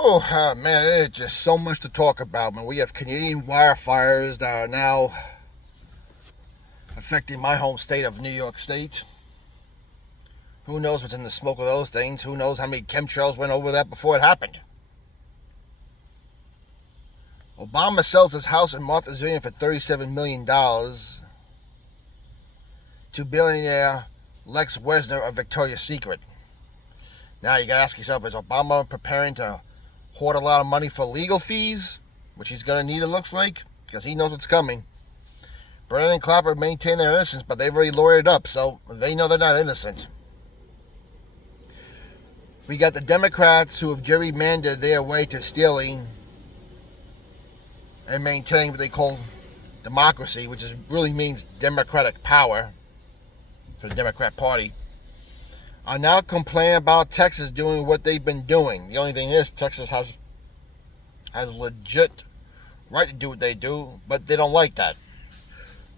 Man, there's just so much to talk about, man. We have Canadian wildfires that are now affecting my home state of New York State. Who knows what's in the smoke of those things? Who knows how many chemtrails went over that before it happened? Obama sells his house in Martha's Vineyard for $37 million to billionaire Lex Wesner of Victoria's Secret. Now you gotta ask yourself, is Obama preparing to hoard a lot of money for legal fees, which he's gonna need, it looks like, because he knows what's coming? Brennan and Clapper maintain their innocence, but they've already lawyered up, so they know they're not innocent. We got the Democrats who have gerrymandered their way to stealing and maintaining what they call democracy, which really means democratic power for the Democrat Party, are now complaining about Texas doing what they've been doing. The only thing is, Texas has legit right to do what they do, but they don't like that.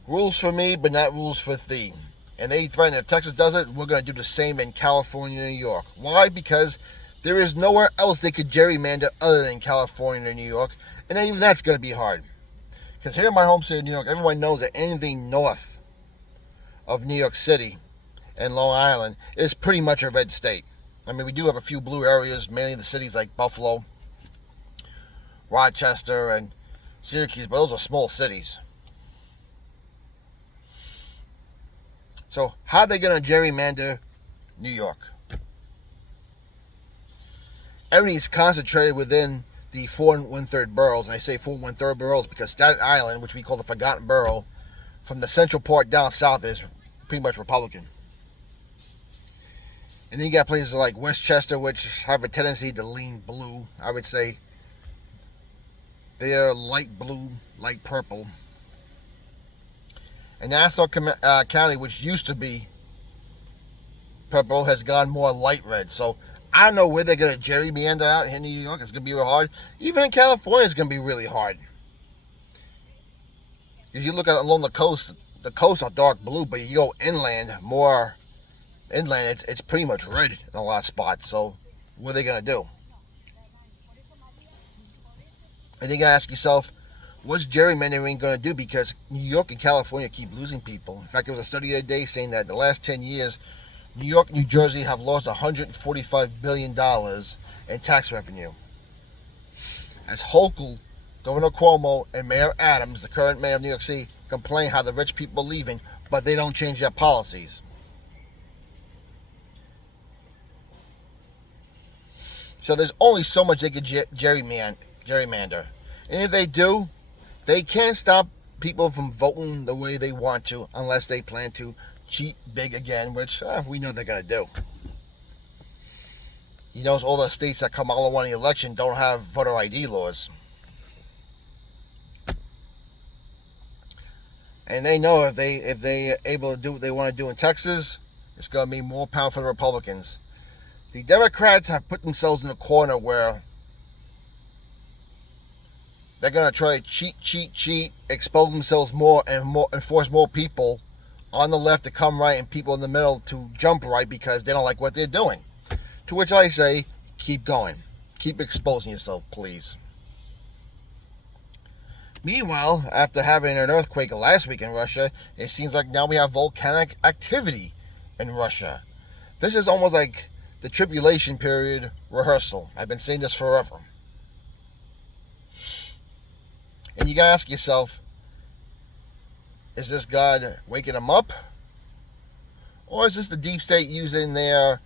Rules for me, but not rules for thee. And they threaten, if Texas does it, we're going to do the same in California and New York. Why? Because there is nowhere else they could gerrymander other than California and New York, and even that's going to be hard. Because here in my home state of New York, everyone knows that anything north of New York City and Long Island is pretty much a red state. I mean, we do have a few blue areas, mainly the cities like Buffalo, Rochester, and Syracuse, but those are small cities. So how are they going to gerrymander New York? Everything is concentrated within the 4 1/3 boroughs, and I say 4 1/3 boroughs because Staten Island, which we call the Forgotten Borough, from the central part down south is pretty much Republican. And then you got places like Westchester, which have a tendency to lean blue. I would say they're light blue, light purple. And Nassau County, which used to be purple, has gone more light red. So I don't know where they're going to gerrymander out here in New York. It's going to be real hard. Even in California, it's going to be really hard. Because you look at along the coasts are dark blue, but you go inland, it's pretty much red in a lot of spots. So what are they going to do? And you're going to ask yourself, what's gerrymandering going to do? Because New York and California keep losing people. In fact, there was a study the other day saying that in the last 10 years, New York and New Jersey have lost $145 billion in tax revenue. As Hochul, Governor Cuomo, and Mayor Adams, the current mayor of New York City, complain how the rich people are leaving, but they don't change their policies. So there's only so much they could gerrymander. And if they do, they can't stop people from voting the way they want to unless they plan to cheat big again, which we know they're going to do. You notice all the states that come all in one election don't have voter ID laws. And they know if they able to do what they want to do in Texas, it's going to be more power for the Republicans. The Democrats have put themselves in a corner where they're going to try to cheat, expose themselves more and force more people on the left to come right and people in the middle to jump right because they don't like what they're doing. To which I say, keep going. Keep exposing yourself, please. Meanwhile, after having an earthquake last week in Russia, it seems like now we have volcanic activity in Russia. This is almost like the tribulation period rehearsal. I've been saying this forever. And you gotta ask yourself, is this God waking them up? Or is this the deep state using their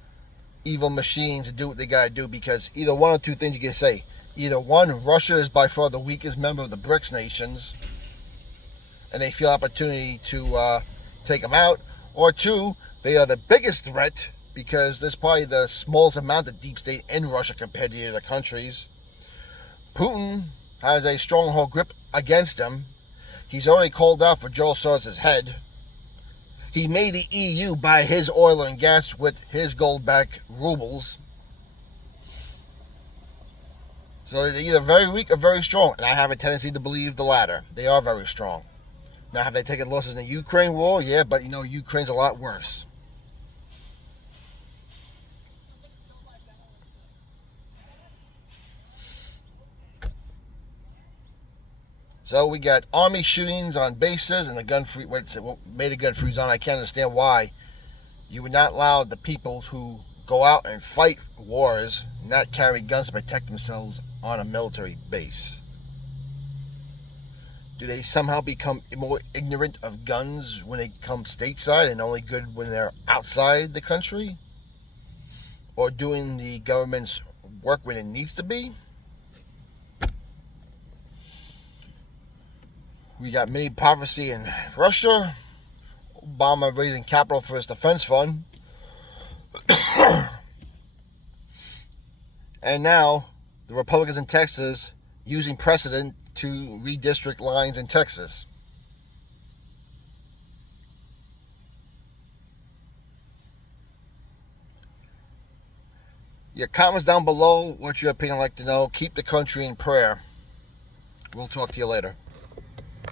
evil machines to do what they gotta do? Because either one or two things you can say. Either one, Russia is by far the weakest member of the BRICS nations, and they feel opportunity to take them out. Or two, they are the biggest threat because there's probably the smallest amount of deep state in Russia compared to the other countries. Putin has a stronghold grip against him. He's already called out for Joe Soros's head. He made the EU buy his oil and gas with his gold-backed rubles. So they're either very weak or very strong, and I have a tendency to believe the latter. They are very strong. Now, have they taken losses in the Ukraine war? Yeah, but Ukraine's a lot worse. So we got army shootings on bases and a gun-free, what made a gun-free zone. I can't understand why you would not allow the people who go out and fight wars not carry guns to protect themselves on a military base. Do they somehow become more ignorant of guns when they come stateside and only good when they're outside the country? Or doing the government's work when it needs to be? We got mini prophecy in Russia. Obama raising capital for his defense fund. And now, the Republicans in Texas using precedent to redistrict lines in Texas. Your comments down below, what your opinion like to know. Keep the country in prayer. We'll talk to you later.